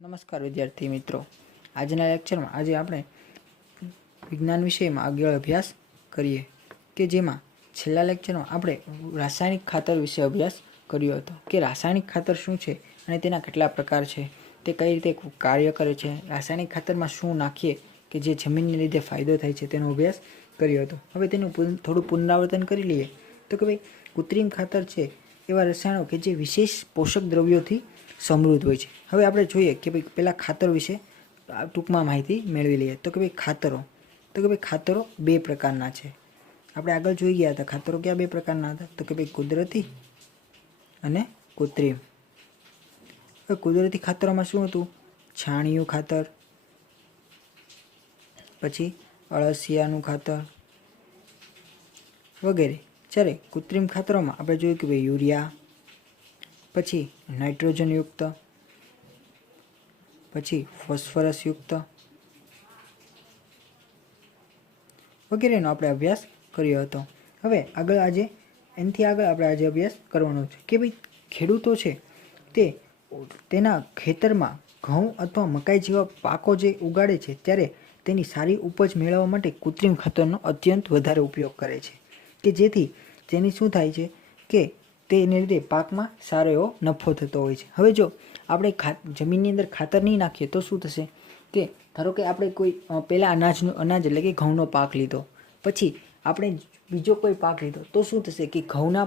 નમસ્કાર વિદ્યાર્થી મિત્રો, આજના લેક્ચરમાં આજે આપણે વિજ્ઞાન વિષયમાં આગળ અભ્યાસ કરીએ કે જેમાં છેલ્લા લેક્ચરમાં આપણે રાસાયણિક ખાતર વિશે અભ્યાસ કર્યો હતો કે રાસાયણિક ખાતર શું છે અને તેના કેટલા પ્રકાર છે, તે કઈ રીતે કાર્ય કરે છે, રાસાયણિક ખાતરમાં શું નાખીએ કે જે જમીનને લીધે ફાયદો થાય છે તેનો અભ્યાસ કર્યો હતો। હવે તેનું થોડું પુનરાવર્તન કરી લઈએ તો કે ભાઈ કૃત્રિમ ખાતર છે એવા રસાયણો કે જે વિશેષ પોષક દ્રવ્યોથી સમૃદ્ધ હોય છે। હવે આપણે જોઈએ કે ભાઈ પહેલાં ખાતર વિશે ટૂંકમાં માહિતી મેળવી લઈએ તો કે ભાઈ ખાતરો બે પ્રકારના છે। આપણે આગળ જોઈ ગયા હતા ખાતરો કયા બે પ્રકારના હતા તો કે ભાઈ કુદરતી અને કૃત્રિમ। હવે કુદરતી ખાતરોમાં શું હતું? છાણિયું ખાતર, પછી અળસિયાનું ખાતર વગેરે। જ્યારે કૃત્રિમ ખાતરોમાં આપણે જોયું કે ભાઈ યુરિયા, પછી નાઇટ્રોજનયુક્ત, પછી ફોસ્ફરસયુક્ત વગેરેનો આપણે અભ્યાસ કર્યો હતો। હવે એનાથી આગળ આપણે આજે અભ્યાસ કરવાનો છે કે ભાઈ ખેડૂતો છે તે તેના ખેતરમાં ઘઉં અથવા મકાઈ જેવા પાકો જે ઉગાડે છે ત્યારે તેની સારી ઉપજ મેળવવા માટે કૃત્રિમ ખાતરનો અત્યંત વધારે ઉપયોગ કરે છે કે જેથી તેની શું થાય છે કે તેને લીધે પાકમાં સારો એવો નફો થતો હોય છે। હવે જો આપણે જમીનની અંદર ખાતર નહીં નાખીએ તો શું થશે કે ધારો કે આપણે કોઈ પહેલાં અનાજ એટલે કે ઘઉંનો પાક લીધો, પછી આપણે બીજો કોઈ પાક લીધો તો શું થશે કે ઘઉંના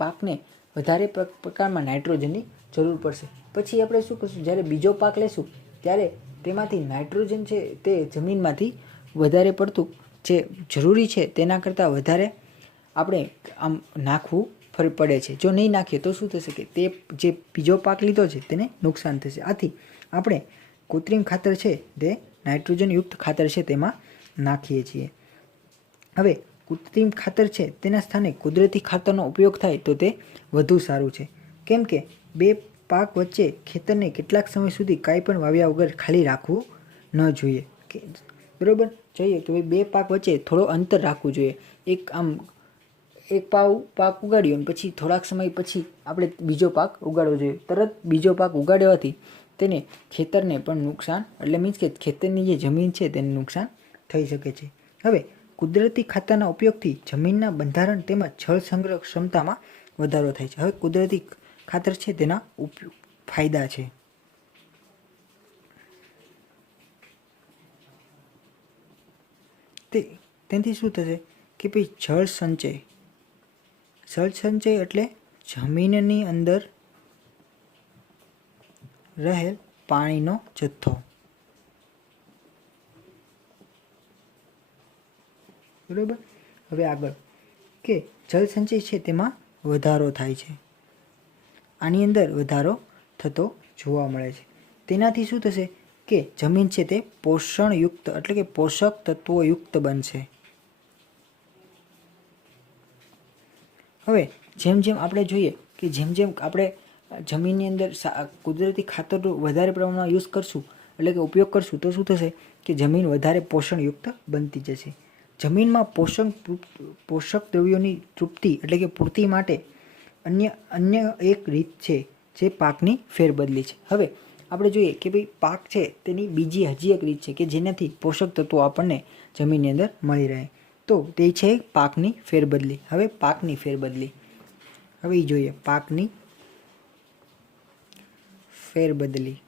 પાકને વધારે પ્રકારમાં નાઇટ્રોજનની જરૂર પડશે। પછી આપણે શું કરશું, જ્યારે બીજો પાક લેશું ત્યારે તેમાંથી નાઇટ્રોજન છે તે જમીનમાંથી વધારે પડતું જે જરૂરી છે તેના કરતાં વધારે આપણે આમ નાખવું પડે છે। જો નહીં નાખીએ તો શું થશે કે તે જે બીજો પાક લીધો છે તેને નુકસાન થશે। આથી આપણે કૃત્રિમ ખાતર છે તે નાઇટ્રોજનયુક્ત ખાતર છે તેમાં નાખીએ છીએ। હવે કૃત્રિમ ખાતર છે તેના સ્થાને કુદરતી ખાતરનો ઉપયોગ થાય તો તે વધુ સારું છે, કેમ કે બે પાક વચ્ચે ખેતરને કેટલાક સમય સુધી કાંઈ પણ વાવ્યા વગર ખાલી રાખવું ન જોઈએ કે બરાબર। જોઈએ તો બે પાક વચ્ચે થોડો અંતર રાખવું જોઈએ। એક પાક ઉગાડ્યો અને પછી થોડાક સમય પછી આપણે બીજો પાક ઉગાડવો જોઈએ। તરત બીજો પાક ઉગાડવાથી તેને ખેતરને પણ નુકસાન એટલે મીન્સ કે ખેતરની જે જમીન છે તેને નુકસાન થઈ શકે છે। હવે કુદરતી ખાતરના ઉપયોગથી જમીનના બંધારણ તેમજ જળ સંગ્રહ ક્ષમતામાં વધારો થાય છે। હવે કુદરતી ખાતર છે તેના ફાયદા છે તેનાથી શું થશે કે ભાઈ જળ સંચય એટલે જમીનની અંદર રહેલ પાણીનો જથ્થો, બરાબર। હવે આગળ કે જળ સંચય છે તેમાં વધારો થાય છે, આની અંદર વધારો થતો જોવા મળે છે। તેનાથી શું થશે કે જમીન છે તે પોષણયુક્ત એટલે કે પોષક તત્વોયુક્ત બનશે। હવે જેમ આપણે જોઈએ કે જેમ આપણે જમીનની અંદર કુદરતી ખાતરનો વધારે પ્રમાણમાં યુઝ કરશું એટલે કે ઉપયોગ કરશું તો શું થશે કે જમીન વધારે પોષણયુક્ત બનતી જશે। જમીનમાં પોષક દ્રવ્યોની તૃપ્તિ એટલે કે પૂર્તિ માટે અન્ય એક રીત છે જે પાકની ફેરબદલી છે। હવે આપણે જોઈએ કે ભાઈ પાક છે તેની બીજી હજી એક રીત છે કે જેનાથી પોષક તત્વો આપણને જમીનની અંદર મળી રહે, તો તે છે પાકની ફેરબદલી। હવે પાકની ફેરબદલી જોઈએ પાકની ફેરબદલી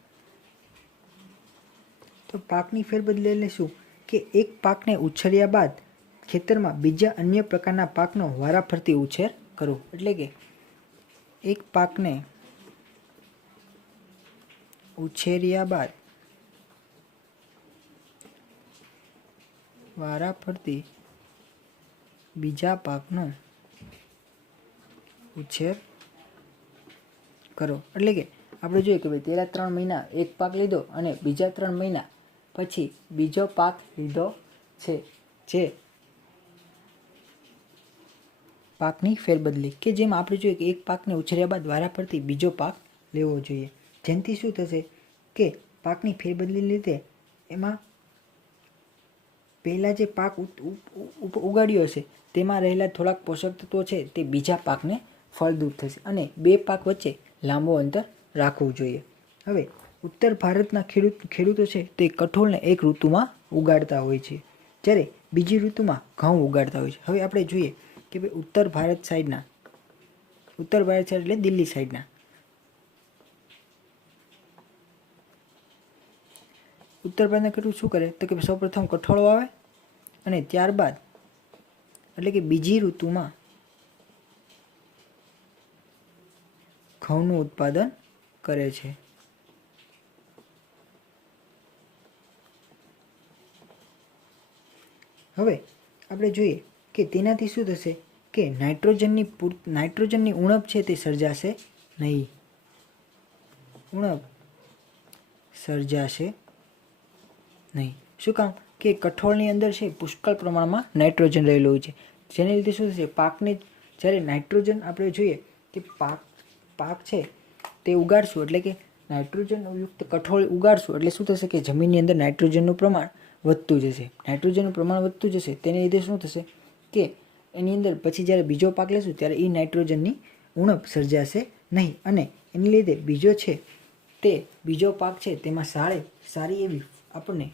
તો પાકની ફેરબદલી એટલે શું કે એક પાકને ઉછેર્યા બાદ ખેતરમાં બીજા અન્ય પ્રકારના પાકનો વારાફરતી ઉછેર કરવો। એટલે કે એક પાકને ઉછેર્યા બાદ વારાફરતી બીજા પાકનો ઉછેર કરો। એટલે કે આપણે જોઈએ કે ભાઈ પહેલા 3 મહિના એક પાક લીધો અને બીજા 3 મહિના પછી બીજો પાક લીધો છે, જે પાકની ફેરબદલી કે જેમ આપણે જોઈએ કે એક પાકને ઉછેર્યા બાદ વારાફરતી બીજો પાક લેવો જોઈએ। જેનાથી શું થશે કે પાકની ફેરબદલીને લીધે એમાં પહેલાં જે પાક ઉગાડ્યો હશે તેમાં રહેલા થોડાક પોષક તત્વો છે તે બીજા પાકને ફળદ્રુપ થશે અને બે પાક વચ્ચે લાંબો અંતર રાખવું જોઈએ। હવે ઉત્તર ભારતના ખેડૂતો છે તે કઠોળને એક ઋતુમાં ઉગાડતા હોય છે, જ્યારે બીજી ઋતુમાં ઘઉં ઉગાડતા હોય છે. હવે આપણે જોઈએ કે ભાઈ ઉત્તર ભારત સાઈડ એટલે દિલ્હી સાઈડના ઉત્તર ભારતના ખેડૂત શું કરે તો કે સૌપ્રથમ કઠોળ વાવે અને ત્યારબાદ એટલે કે બીજી ઋતુમાં ઘઉંનું ઉત્પાદન કરે છે. હવે આપણે જોઈએ કે તેનાથી શું થશે કે નાઇટ્રોજનની ઉણપ છે તે સર્જાશે નહીં. શું કામ કે કઠોળની અંદર છે પુષ્કળ પ્રમાણમાં નાઇટ્રોજન રહેલું હોય છે, જેને લીધે શું થશે પાકને જ્યારે નાઇટ્રોજન આપણે જોઈએ કે પાક છે તે ઉગાડશું એટલે કે નાઇટ્રોજન યુક્ત કઠોળ ઉગાડશું એટલે શું થશે કે જમીનની અંદર નાઇટ્રોજનનું પ્રમાણ વધતું જશે. તેને લીધે શું થશે કે એની અંદર પછી જ્યારે બીજો પાક લેશું ત્યારે એ નાઇટ્રોજનની ઉણપ સર્જાશે નહીં અને એની લીધે બીજો પાક છે તેમાં સારી એવી આપણને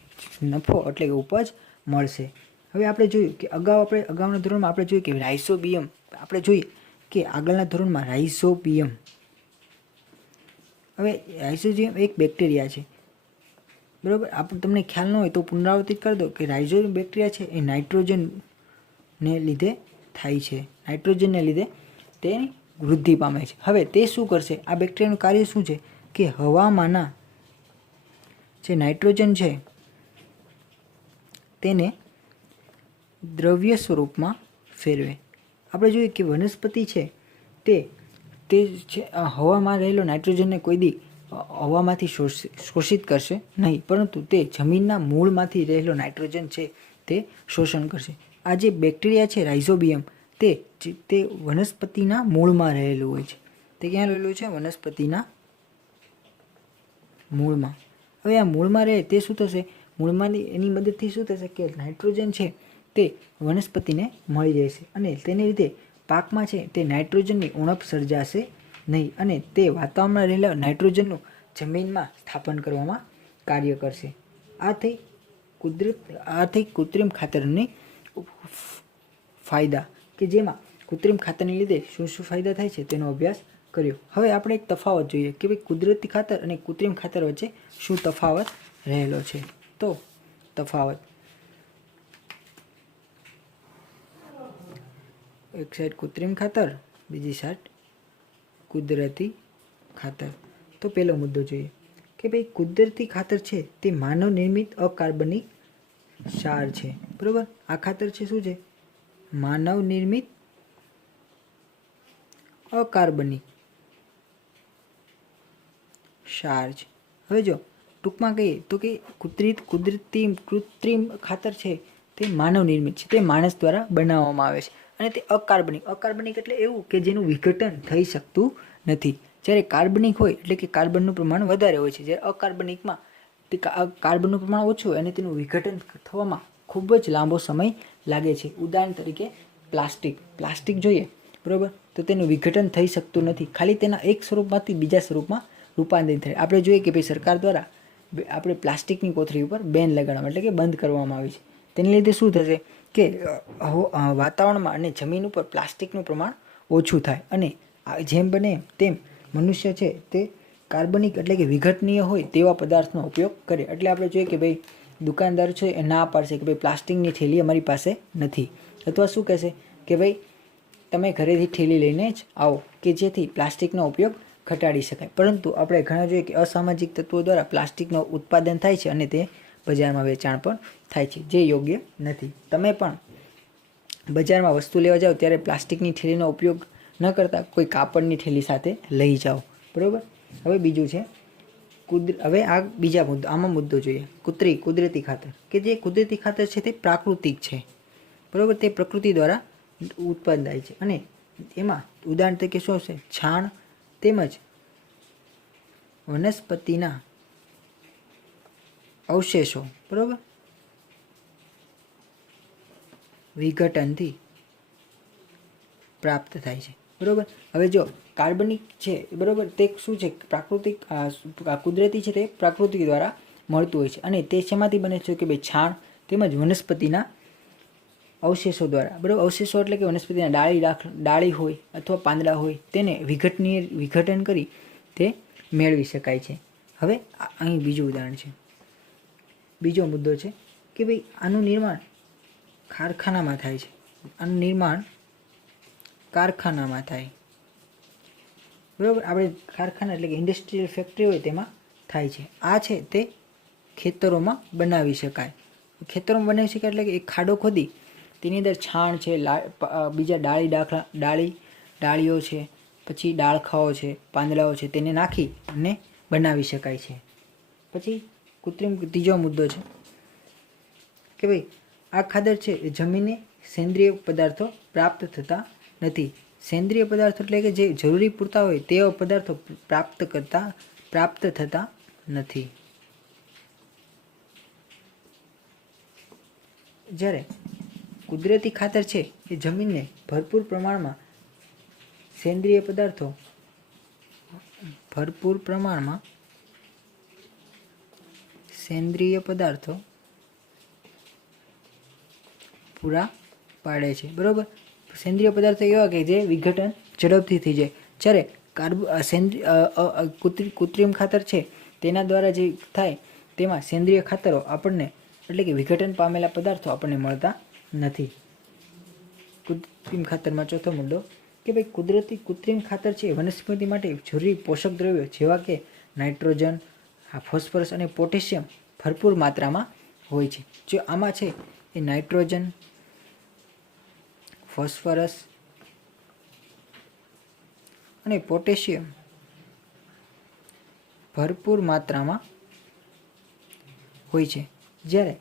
નફો એટલે કે ઉપજ મળશે. હવે આપણે જોયું કે અગાઉના ધોરણમાં આપણે જોયું કે રાઇઝોબિયમ આપણે જોઈએ કે આગળના ધોરણમાં રાઇઝોબિયમ. હવે રાઇઝોબિયમ એક બેક્ટેરિયા છે, બરાબર. આપણે તમને ખ્યાલ ન હોય તો પુનરાવર્તિત કરી દો કે રાઇઝોબિયમ બેક્ટેરિયા છે એ નાઇટ્રોજનને લીધે થાય છે, નાઇટ્રોજનને લીધે તેની વૃદ્ધિ પામે છે. હવે તે શું કરશે, આ બેક્ટેરિયાનું કાર્ય શું છે કે હવામાંના જે નાઇટ્રોજન છે તેને દ્રવ્ય સ્વરૂપમાં ફેરવે. આપણે જોઈએ કે વનસ્પતિ છે તે છે હવામાં રહેલો નાઇટ્રોજનને કોઈ દી હવામાંથી શોષિત કરશે નહીં, પરંતુ તે જમીનના મૂળમાંથી રહેલો નાઇટ્રોજન છે તે શોષણ કરશે. આ જે બેક્ટેરિયા છે રાઇઝોબિયમ તે વનસ્પતિના મૂળમાં રહેલું હોય છે. તે ક્યાં રહેલું છે? વનસ્પતિના મૂળમાં. હવે આ મૂળમાં રહે તે શું થશે, મૂળમાંની એની મદદથી શું થશે કે નાઇટ્રોજન છે તે વનસ્પતિને મળી રહેશે અને તેને લીધે પાકમાં છે તે નાઇટ્રોજનની ઉણપ સર્જાશે નહીં અને તે વાતાવરણમાં રહેલા નાઇટ્રોજનનું જમીનમાં સ્થાપન કરવામાં કાર્ય કરશે. આ થઈ કૃત્રિમ ખાતરની ફાયદા, કે જેમાં કૃત્રિમ ખાતરની લીધે શું ફાયદા થાય છે તેનો અભ્યાસ કર્યો. હવે આપણે એક તફાવત જોઈએ કે ભાઈ કુદરતી ખાતર અને કૃત્રિમ ખાતર વચ્ચે શું તફાવત રહેલો છે. તો તફાવત એક સાઈડ કૃત્રિમ ખાતર, બીજી સાઈડ કુદરતી ખાતર. તો પહેલો મુદ્દો જોઈએ કે ભાઈ કુદરતી ખાતર છે તે માનવ નિર્મિત અકાર્બનિક ક્ષાર છે, બરાબર. આ ખાતર છે શું છે? માનવ નિર્મિત અકાર્બનિક ક્ષાર છે. હવે જો ટૂંકમાં કહીએ તો કે કૃત્રિમ ખાતર છે તે માનવ નિર્મિત છે, તે માણસ દ્વારા બનાવવામાં આવે છે અને તે અકાર્બનિક એટલે એવું કે જેનું વિઘટન થઈ શકતું નથી. જ્યારે કાર્બનિક હોય એટલે કે કાર્બનનું પ્રમાણ વધારે હોય છે, જ્યારે અકાર્બનિકમાં તે કાર્બનનું પ્રમાણ ઓછું હોય અને તેનું વિઘટન થવામાં ખૂબ જ લાંબો સમય લાગે છે. ઉદાહરણ તરીકે પ્લાસ્ટિક જોઈએ, બરાબર, તો તેનું વિઘટન થઈ શકતું નથી, ખાલી તેના એક સ્વરૂપમાંથી બીજા સ્વરૂપમાં રૂપાંતરિત થાય. આપણે જોઈએ કે ભાઈ સરકાર દ્વારા આપણે પ્લાસ્ટિકની કોથળી ઉપર બેન લગાડવામાં એટલે કે બંધ કરવામાં આવી છે. તેને લીધે શું થશે કે વાતાવરણમાં અને જમીન ઉપર પ્લાસ્ટિકનું પ્રમાણ ઓછું થાય અને જેમ બને તેમ મનુષ્ય છે તે કાર્બનિક એટલે કે વિઘટનીય હોય તેવા પદાર્થનો ઉપયોગ કરે. એટલે આપણે જોઈએ કે ભાઈ દુકાનદાર છે એ ના પાડશે કે ભાઈ પ્લાસ્ટિકની થેલી અમારી પાસે નથી, અથવા શું કહેશે કે ભાઈ તમે ઘરેથી થેલી લઈને જ આવો, કે જેથી પ્લાસ્ટિકનો ઉપયોગ ઘટાડી શકાય. પરંતુ આપણે ઘણા જોઈએ કે અસામાજિક તત્વો દ્વારા પ્લાસ્ટિકનું ઉત્પાદન થાય છે અને તે બજારમાં વેચાણ પણ થાય છે, જે યોગ્ય નથી. તમે પણ બજારમાં વસ્તુ લેવા જાઓ ત્યારે પ્લાસ્ટિકની થેલીનો ઉપયોગ ન કરતા કોઈ કાપડની થેલી સાથે લઈ જાઓ, બરાબર. હવે બીજું છે હવે આ બીજા મુદ્દો જોઈએ કુદરતી ખાતર, કે જે કુદરતી ખાતર છે તે પ્રાકૃતિક છે, બરાબર. તે પ્રકૃતિ દ્વારા ઉત્પન્ન થાય છે અને એમાં ઉદાહરણ તરીકે શું છે? છાણ તેમજ વનસ્પતિના અવશેષો, બરાબર, વિઘટનથી પ્રાપ્ત થાય છે. બરાબર. હવે જો કાર્બનિક છે બરાબર, તે શું છે, પ્રાકૃતિક કુદરતી છે, તે પ્રકૃતિ દ્વારા મળતું હોય છે અને તે શેમાંથી બને છે કે ભાઈ છાણ તેમજ વનસ્પતિના અવશેષો દ્વારા. બરાબર, અવશેષો એટલે કે વનસ્પતિના ડાળી હોય અથવા પાંદડા હોય તેને વિઘટન કરી તે મેળવી શકાય છે. હવે અહીં બીજું ઉદાહરણ છે, બીજો મુદ્દો છે કે ભાઈ આનું નિર્માણ કારખાનામાં થાય છે. આનું નિર્માણ કારખાનામાં થાય. બરાબર, આપણે કારખાના એટલે કે ઇન્ડસ્ટ્રીયલ ફેક્ટરી હોય તેમાં થાય છે. આ છે તે ખેતરોમાં બનાવી શકાય. ખેતરોમાં બનાવી શકાય એટલે કે એક ખાડો ખોદી તેની અંદર છાણ છે, બીજા ડાળીઓ છે, પછી ડાળખાઓ છે, પાંદડાઓ છે, તેને નાખી અને બનાવી શકાય છે. પછી ત્રીજો મુદ્દો છે કે ભાઈ આ ખાતર છે એ જમીનને સેન્દ્રિય પદાર્થો પ્રાપ્ત થતા નથી. સેન્દ્રિય પદાર્થો એટલે કે જે જરૂરી પૂરતા હોય તેવા પદાર્થો પ્રાપ્ત થતા નથી. જ્યારે કુદરતી ખાતર છે એ જમીનને ભરપૂર પ્રમાણમાં સેન્દ્રિય પદાર્થો પૂરા પાડે છે. બરાબર, સેન્દ્રિય પદાર્થો એવા કે જે વિઘટન ઝડપથી થઈ જાય. જ્યારે કૃત્રિમ ખાતર છે તેના દ્વારા જે થાય તેમાં સેન્દ્રિય ખાતરો આપણને એટલે કે વિઘટન પામેલા પદાર્થો આપણને મળતા નથી. કૃત્રિમ ખાતરમાં ચોથો મુદ્દો કે ભાઈ કૃત્રિમ ખાતર છે વનસ્પતિ માટે જરૂરી પોષક દ્રવ્યો જેવા કે નાઇટ્રોજન, ફોસ્ફરસ અને પોટેશિયમ ભરપૂર માત્રામાં હોય છે. જો આમાં છે એ નાઇટ્રોજન, ફોસ્ફરસ અને પોટેશિયમ ભરપૂર માત્રામાં હોય છે. જ્યારે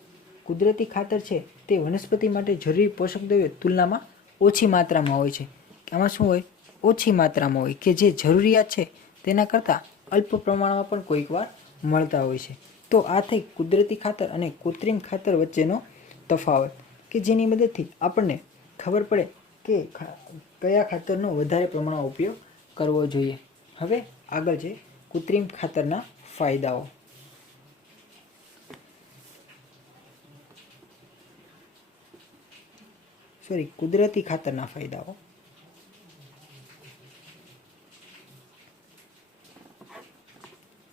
કુદરતી ખાતર છે તે વનસ્પતિ માટે જરૂરી પોષક દ્રવ્યો તુલનામાં ઓછી માત્રામાં હોય છે. આમાં શું હોય, ઓછી માત્રામાં હોય કે જે જરૂરિયાત છે તેના કરતાં અલ્પ પ્રમાણમાં પણ કોઈક વાર મળતા હોય છે. તો આ થઈ કુદરતી ખાતર અને કૃત્રિમ ખાતર વચ્ચેનો તફાવત કે જેની મદદથી આપણને ખબર પડે કે કયા ખાતરનો વધારે પ્રમાણમાં ઉપયોગ કરવો જોઈએ. હવે આગળ છે કૃત્રિમ ખાતરના ફાયદાઓ. કુદરતી ખાતરના ફાયદાઓ.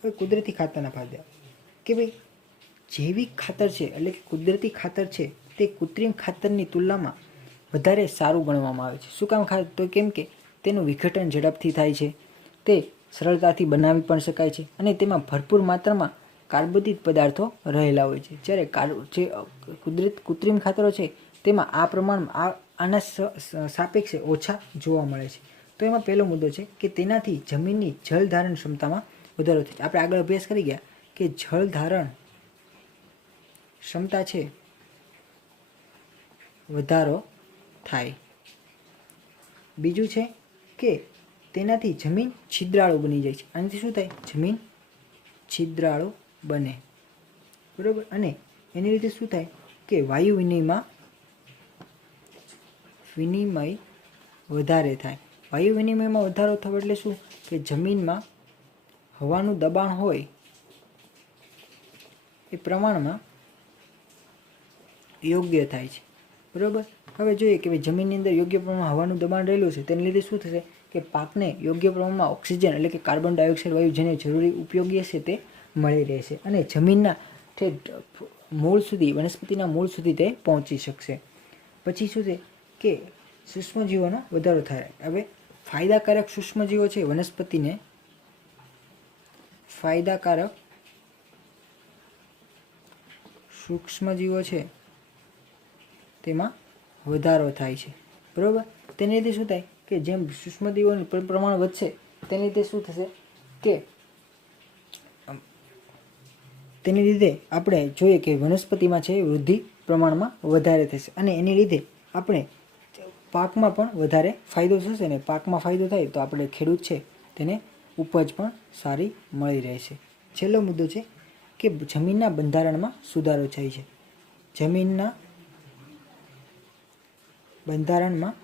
હવે કુદરતી ખાતરના ફાયદા કે ભાઈ જૈવિક ખાતર છે એટલે કે કુદરતી ખાતર છે તે કૃત્રિમ ખાતરની તુલનામાં વધારે સારું ગણવામાં આવે છે. શું કામ? તો કેમ કે તેનું વિઘટન ઝડપથી થાય છે, તે સરળતાથી બનાવી પણ શકાય છે અને તેમાં ભરપૂર માત્રામાં કાર્બોદિત પદાર્થો રહેલા હોય છે. જ્યારે જે કૃત્રિમ ખાતરો છે તેમાં આ પ્રમાણમાં આના સાપેક્ષે ઓછા જોવા મળે છે. તો એમાં પહેલો મુદ્દો છે કે તેનાથી જમીનની જળ ધારણ ક્ષમતામાં વધારો થાય. આપણે આગળ અભ્યાસ કરી ગયા કે જળ ધારણ ક્ષમતા છે વધારો થાય. બીજું છે કે તેનાથી જમીન છિદ્રાળુ બની જાય છે. આનાથી શું થાય? જમીન છિદ્રાળુ બને. બરાબર, અને એની રીતે શું થાય કે વાયુ વિનિમય વધારે થાય. વાયુ વિનિમયમાં વધારો થવો એટલે શું કે જમીનમાં હવાનું દબાણ હોય એ પ્રમાણમાં યોગ્ય થાય છે. બરાબર, હવે જોઈએ કે ભાઈ જમીનની અંદર યોગ્ય પ્રમાણમાં હવાનું દબાણ રહેલું છે તેને લીધે શું થશે કે પાકને યોગ્ય પ્રમાણમાં ઓક્સિજન એટલે કે કાર્બન ડાયોક્સાઇડ વાયુ જેને જરૂરી ઉપયોગી હશે તે મળી રહેશે અને જમીનના મૂળ સુધી, વનસ્પતિના મૂળ સુધી તે પહોંચી શકશે. પછી શું છે કે સૂક્ષ્મજીવોનો વધારો થાય. હવે ફાયદાકારક સૂક્ષ્મજીવો છે વનસ્પતિને ફાયદાકારક સૂક્ષ્મજીવો છે તેમાં વધારો થાય છે. બરાબર, તેની લીધે શું થાય કે જેમ સૂક્ષ્મજીવોનું પ્રમાણ વધશે તેની લીધે શું થશે કે તેની લીધે આપણે જોઈએ કે વનસ્પતિમાં છે વૃદ્ધિ પ્રમાણમાં વધારે થશે અને એની લીધે આપણે પાકમાં પણ વધારે ફાયદો થશે ને પાકમાં ફાયદો થાય તો આપણે ખેડૂત છે તેને ઉપજ પણ સારી મળી રહેશે. છેલ્લો મુદ્દો છે કે જમીનના બંધારણમાં સુધારો થાય છે. જમીનના બંધારણમાં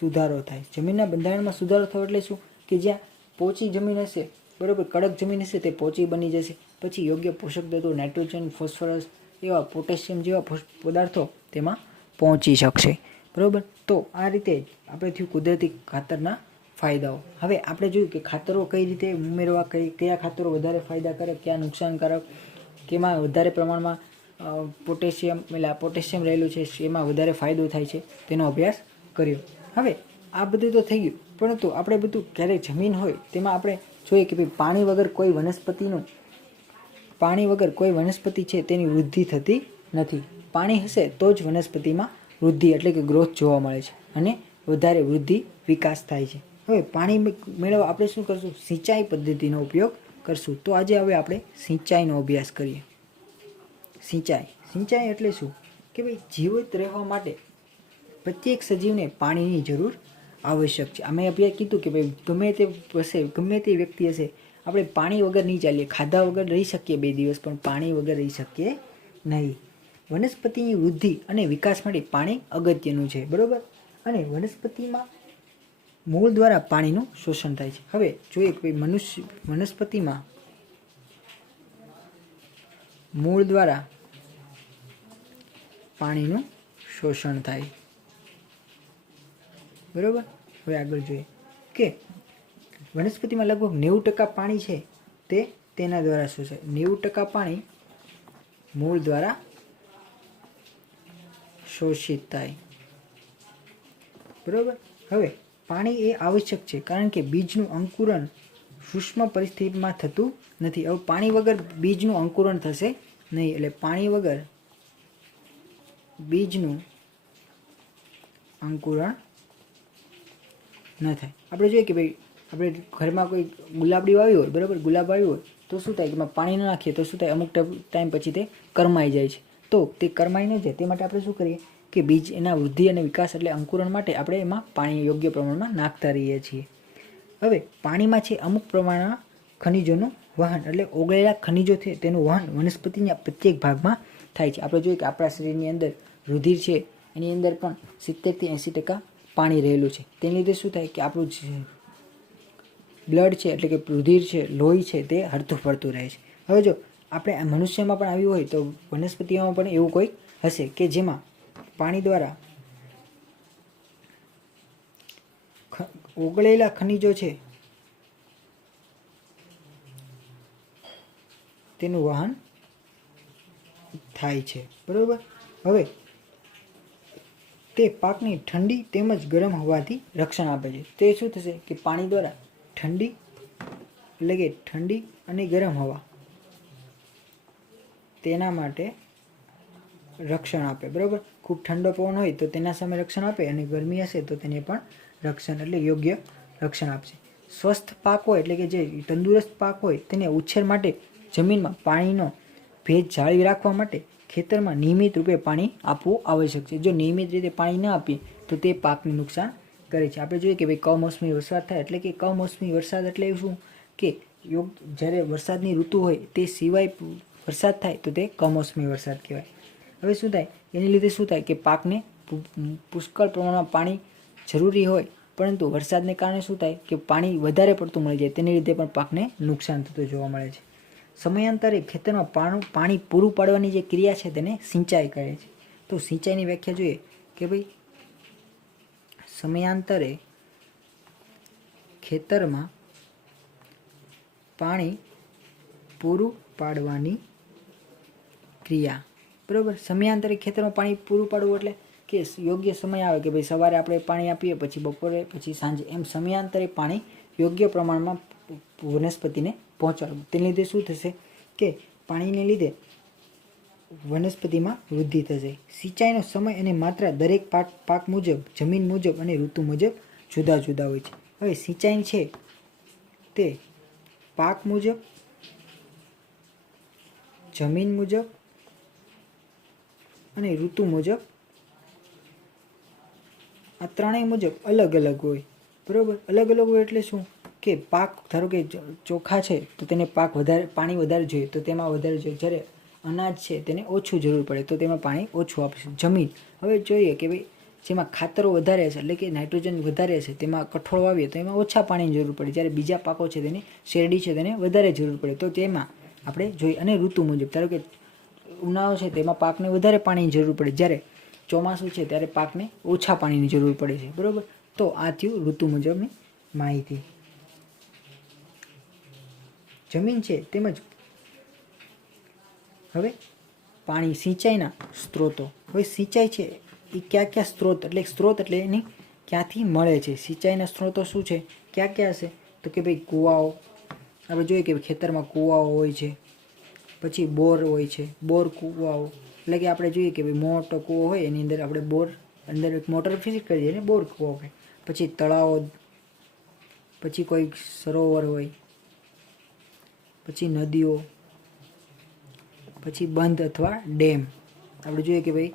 સુધારો થાય. જમીનના બંધારણમાં સુધારો થયો એટલે શું કે જ્યાં પોચી જમીન હશે, બરાબર, કડક જમીન હશે તે પોચી બની જશે. પછી યોગ્ય પોષક તત્વો નાઇટ્રોજન, ફોસ્ફરસ એવા પોટેશિયમ જેવા પદાર્થો તેમાં પહોંચી શકશે, બરાબર. તો આ રીતે આપણે થયું કુદરતી ખાતરના ફાયદાઓ. હવે આપણે જોયું કે ખાતરો કઈ રીતે ઉમેરવા, કયા ખાતરો વધારે ફાયદાકારક, કયા નુકસાનકારક, કેમાં વધારે પ્રમાણમાં પોટેશિયમ રહેલું છે, એમાં વધારે ફાયદો થાય છે, તેનો અભ્યાસ કર્યો. હવે આ બધું તો થઈ ગયું, પરંતુ આપણે બધું ક્યારે જમીન હોય તેમાં આપણે જોઈએ કે ભાઈ પાણી વગર કોઈ વનસ્પતિ છે તેની વૃદ્ધિ થતી નથી. પાણી હશે તો જ વનસ્પતિમાં વૃદ્ધિ એટલે કે ગ્રોથ જોવા મળે છે અને વધારે વૃદ્ધિ વિકાસ થાય છે. હવે પાણી મેળવવા આપણે શું કરશું? સિંચાઈ પદ્ધતિનો ઉપયોગ કરશું. તો આજે હવે આપણે સિંચાઈનો અભ્યાસ કરીએ. સિંચાઈ એટલે શું કે ભાઈ જીવિત રહેવા માટે પ્રત્યેક સજીવને પાણીની જરૂર આવશ્યક છે. અમે અભ્યાસ કીધું કે ભાઈ ગમે તે વ્યક્તિ હશે, આપણે પાણી વગર નહીં ચાલીએ. ખાધા વગર રહી શકીએ 2 દિવસ, પણ પાણી વગર રહી શકીએ નહીં. વનસ્પતિની વૃદ્ધિ અને વિકાસ માટે પાણી અગત્યનું છે, બરાબર. અને વનસ્પતિમાં મૂળ દ્વારા પાણીનું શોષણ થાય છે. હવે જોઈએ કે વનસ્પતિમાં મૂળ દ્વારા પાણીનું શોષણ થાય, બરાબર. હવે આગળ જોઈએ કે વનસ્પતિમાં લગભગ 90% પાણી છે તે તેના દ્વારા શોષાય. 90% પાણી મૂળ દ્વારા શોષિત થાય, બરાબર. હવે પાણી એ આવશ્યક છે કારણ કે બીજનું અંકુરણ સૂક્ષ્મ પરિસ્થિતિમાં થતું નથી. હવે પાણી વગર બીજનું અંકુરણ થશે નહીં, એટલે પાણી વગર બીજનું અંકુરણ ન થાય. આપણે જોઈએ કે ભાઈ આપણે ઘરમાં કોઈ ગુલાબડી વાવી હોય, બરાબર, ગુલાબ વાવી હોય તો શું થાય કે એમાં પાણી ન નાખીએ તો શું થાય, અમુક ટાઈમ પછી તે કરમાઈ જાય છે. તો તે કરમાઈ ન જાય તે માટે આપણે શું કરીએ કે બીજ એના વૃદ્ધિ અને વિકાસ એટલે અંકુરણ માટે આપણે એમાં પાણી યોગ્ય પ્રમાણમાં નાખતા રહીએ છીએ. હવે પાણીમાં છે અમુક પ્રમાણમાં ખનિજોનું વહન, એટલે ઓગળેલા ખનિજો છે તેનું વહન વનસ્પતિના પ્રત્યેક ભાગમાં થાય છે. આપણે જોઈએ કે આપણા શરીરની અંદર રુધિર છે, એની અંદર પણ 70 થી 80% પાણી રહેલું છે. તેની લીધે શું થાય કે આપણું બ્લડ છે એટલે કે રુધિર છે, લોહી છે, તે હરતું ફરતું રહે છે. હવે જો આપણે મનુષ્યમાં પણ આવ્યું હોય તો વનસ્પતિઓમાં પણ એવું કોઈ હશે કે જેમાં પાણી દ્વારા ઓગળેલા ખનિજો છે તેનું વહન થાય છે, બરાબર. હવે તે પાકની ઠંડી તેમજ ગરમ હવાથી રક્ષણ આપે છે. તે શું થશે કે પાણી દ્વારા ઠંડી એટલે કે ઠંડી અને ગરમ હવા તેના માટે રક્ષણ આપે, બરાબર. ખૂબ ઠંડો પવન હોય તો તેના સામે રક્ષણ આપે અને ગરમી હશે તો તેને પણ રક્ષણ એટલે યોગ્ય રક્ષણ આપશે. સ્વસ્થ પાક હોય એટલે કે જે તંદુરસ્ત પાક હોય તેને ઉછેર માટે જમીનમાં પાણીનો ભેજ જાળવી રાખવા માટે ખેતરમાં નિયમિત રૂપે પાણી આપવું આવશ્યક છે. જો નિયમિત રીતે પાણી ન આપીએ તો તે પાકને નુકસાન કરે છે. આપણે જોઈએ કે ભાઈ કમોસમી વરસાદ થાય એટલે કે કમોસમી વરસાદ એટલે શું કે જ્યારે વરસાદની ઋતુ હોય તે સિવાય વરસાદ થાય તો તે કમોસમી વરસાદ કહેવાય. હવે શું થાય, એની લીધે શું થાય કે પાકને પુષ્કળ પ્રમાણમાં પાણી જરૂરી હોય, પરંતુ વરસાદને કારણે શું થાય કે પાણી વધારે પડતું મળી જાય, તેને લીધે પણ પાકને નુકસાન થતું જોવા મળે છે. સમયાંતરે ખેતરમાં પાણી પૂરું પાડવાની જે ક્રિયા છે તેને સિંચાઈ કહે છે. તો સિંચાઈની વ્યાખ્યા જોઈએ કે ભાઈ સમયાંતરે ખેતરમાં પાણી પૂરું પાડવાની ક્રિયા, બરાબર. સમયાંતરે ખેતરમાં પાણી પૂરું પાડવું એટલે કે યોગ્ય સમય આવે કે ભાઈ સવારે આપણે પાણી આપીએ, પછી બપોરે, પછી સાંજે, એમ સમયાંતરે પાણી યોગ્ય પ્રમાણમાં વનસ્પતિને પહોંચાડવું. તેને લીધે શું થશે કે પાણીને લીધે વનસ્પતિમાં વૃદ્ધિ થશે. સિંચાઈનો સમય અને માત્રા દરેક પાક મુજબ, જમીન મુજબ અને ઋતુ મુજબ જુદા જુદા હોય છે. હવે સિંચાઈ છે તે પાક મુજબ, જમીન મુજબ અને ઋતુ મુજબ આ ત્રણેય મુજબ અલગ અલગ હોય, બરાબર. અલગ અલગ હોય એટલે શું કે પાક ધારો કે ચોખા છે તો તેને પાણી વધારે જોઈએ તો તેમાં વધારે જોઈએ, જ્યારે અનાજ છે તેને ઓછું જરૂર પડે તો તેમાં પાણી ઓછું આપશે. જમીન, હવે જોઈએ કે ભાઈ જેમાં ખાતરો વધારે છે એટલે કે નાઇટ્રોજન વધારે છે તેમાં કઠોળ વાવીએ તો એમાં ઓછા પાણીની જરૂર પડે, જ્યારે બીજા પાકો છે તેને શેરડી છે તેને વધારે જરૂર પડે. તો તેમાં આપણે જોઈએ. અને ઋતુ મુજબ ધારો કે ઉનાળો છે તેમાં પાકને વધારે પાણીની જરૂર પડે, જ્યારે ચોમાસું છે ત્યારે પાકને ઓછા પાણીની જરૂર પડે છે. બરાબર. તો આ થયું ઋતુ મુજબની માહિતી. જમીન છે તેમજ હવે પાણી સિંચાઈના સ્ત્રોતો. હવે સિંચાઈ છે એ કયા સ્ત્રોત એટલે એની ક્યાંથી મળે છે. સિંચાઈના સ્ત્રોતો શું છે, ક્યાં હશે? તો કે ભાઈ કૂવાઓ. આપણે જોઈએ કે ખેતરમાં કૂવાઓ હોય છે, પછી બોર હોય છે, બોર કૂવાઓ એટલે કે આપણે જોઈએ કે ભાઈ મોટો કૂવો હોય એની અંદર આપણે બોર અંદર એક મોટર ફિટ કરીએ ને બોર કૂવો હોય. પછી તળાવો, પછી કોઈ સરોવર હોય, પછી નદીઓ, પછી બંધ અથવા ડેમ. આપણે જોઈએ કે ભાઈ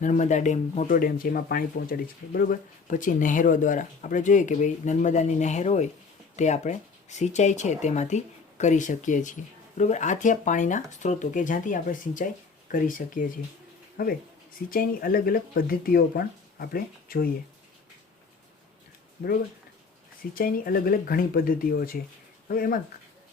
નર્મદા ડેમ મોટો ડેમ છે એમાં પાણી પહોંચાડી શકીએ. બરાબર. પછી નહેરો દ્વારા આપણે જોઈએ કે ભાઈ નર્મદાની નહેર હોય તે આપણે સિંચાઈ છે તેમાંથી કરી શકીએ છીએ. બરાબર. આથી આ પાણીના સ્ત્રોતો કે જ્યાંથી આપણે સિંચાઈ કરી શકીએ છીએ. હવે સિંચાઈની અલગ અલગ પદ્ધતિઓ પણ આપણે જોઈએ. બરાબર. સિંચાઈની અલગ અલગ ઘણી પદ્ધતિઓ છે. હવે એમાં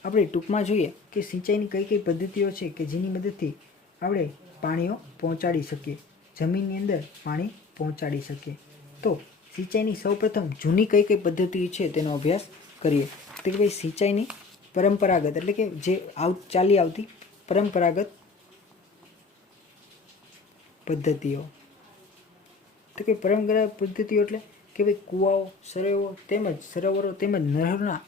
આપણે ટૂંકમાં જોઈએ કે સિંચાઈની કઈ પદ્ધતિઓ છે કે જેની મદદથી આપણે પાણીઓ પહોંચાડી શકીએ, જમીનની અંદર પાણી પહોંચાડી શકીએ. તો સિંચાઈની સૌપ્રથમ જૂની કઈ પદ્ધતિ છે તેનો અભ્યાસ કરીએ. તો કે ભાઈ સિંચાઈની પરંપરાગત એટલે કે જે ચાલી આવતી પરંપરાગત પદ્ધતિઓ. તો કે પરંપરાગત પદ્ધતિઓ એટલે કે ભાઈ કૂવાઓ, સરોવરો તેમજ નહેરના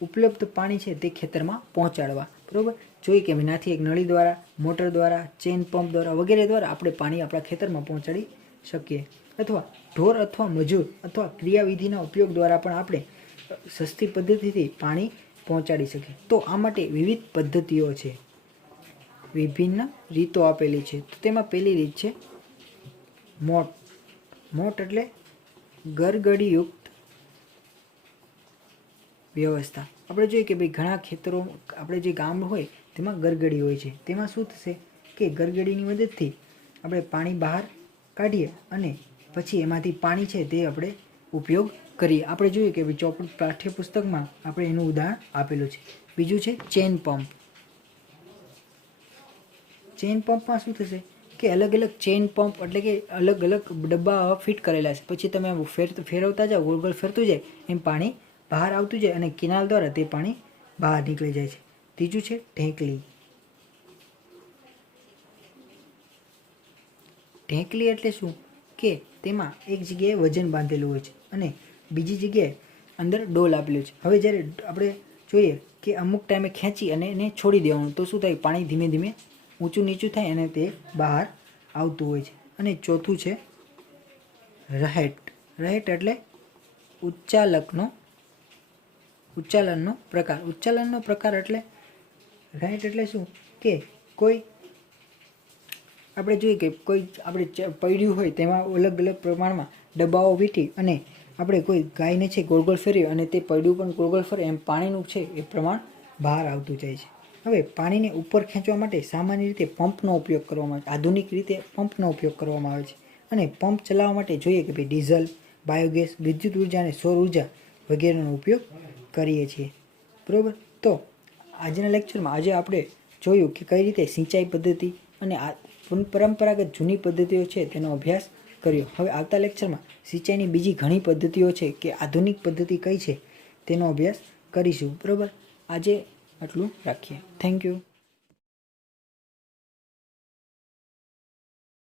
ઉપલબ્ધ પાણી છે તે ખેતરમાં પહોંચાડવા. બરાબર. જોઈએ કે નાથી એક નળી દ્વારા, મોટર દ્વારા, ચેન પંપ દ્વારા વગેરે દ્વારા આપણે પાણી આપણા ખેતરમાં પહોંચાડી શકીએ. અથવા ઢોર અથવા મજૂર અથવા ક્રિયાવિધિના ઉપયોગ દ્વારા પણ આપણે સસ્તી પદ્ધતિથી પાણી પહોંચાડી શકીએ. તો આ માટે વિવિધ પદ્ધતિઓ છે, વિભિન્ન રીતો આપેલી છે. તો તેમાં પહેલી રીત છે મોટ. મોટ એટલે ગરગડીયુક્ત વ્યવસ્થા. આપણે જોઈએ કે ભાઈ ઘણા ખેતરો આપણે જે ગામ હોય તેમાં ગરગડી હોય છે. તેમાં શું થશે કે ગરગડીની મદદથી આપણે પાણી બહાર કાઢીએ અને પછી એમાંથી પાણી છે તે આપણે ઉપયોગ કરીએ. આપણે જોઈએ કે ભાઈ પાઠ્યપુસ્તકમાં આપણે એનું ઉદાહરણ આપેલું છે. બીજું છે ચેન પંપ. ચેન પંપમાં શું થશે કે અલગ અલગ ચેન પંપ એટલે કે અલગ અલગ ડબ્બા ફિટ કરેલા છે. પછી તમે ફેરવતા જાઓ, ગોળ ગોળ ફરતું જાય એમ પાણી બહાર આવતું જાય અને કેનાલ દ્વારા તે પાણી બહાર નીકળી જાય છે. ત્રીજું છે ઢેંકલી. ઢેંકલી એટલે શું કે તેમાં એક જગ્યાએ વજન બાંધેલું હોય છે અને બીજી જગ્યાએ અંદર ડોલ આપેલું છે. હવે જ્યારે આપણે જોઈએ કે અમુક ટાઈમે ખેંચી અને એને છોડી દેવાનું તો શું થાય, પાણી ધીમે ધીમે ઊંચું નીચું થાય અને તે બહાર આવતું હોય છે. અને ચોથું છે રહેટ. રહેટ એટલે ઉચ્ચાલનનો પ્રકાર. ઉચ્ચાલનનો પ્રકાર એટલે રહેટ એટલે શું કે કોઈ આપણે જોઈએ કે કોઈ આપણે પડ્યું હોય તેમાં અલગ અલગ પ્રમાણમાં ડબ્બાઓ વીંટી અને આપણે કોઈ ગાયને છે ગોળ ગોળ ફેરવીએ અને તે પડ્યું પણ ગોળ ગોળ ફરે એમ પાણીનું છે એ પ્રમાણ બહાર આવતું જાય છે. હવે પાણીને ઉપર ખેંચવા માટે સામાન્ય રીતે પંપનો ઉપયોગ કરવામાં આવે છે. આધુનિક રીતે પંપનો ઉપયોગ કરવામાં આવે છે. અને પંપ ચલાવવા માટે જોઈએ કે ભાઈ ડીઝલ, બાયોગેસ, વિદ્યુત ઉર્જા અને સૌર ઉર્જા વગેરેનો ઉપયોગ કરીએ છીએ. બરાબર. તો આજના લેક્ચરમાં આજે આપણે જોયું કે કઈ રીતે સિંચાઈ પદ્ધતિ અને પરંપરાગત જૂની પદ્ધતિઓ છે તેનો અભ્યાસ કર્યો. હવે આવતા લેક્ચરમાં સિંચાઈની બીજી ઘણી પદ્ધતિઓ છે કે આધુનિક પદ્ધતિ કઈ છે તેનો અભ્યાસ કરીશું. બરાબર. આજે આટલું રાખીએ. Thank you.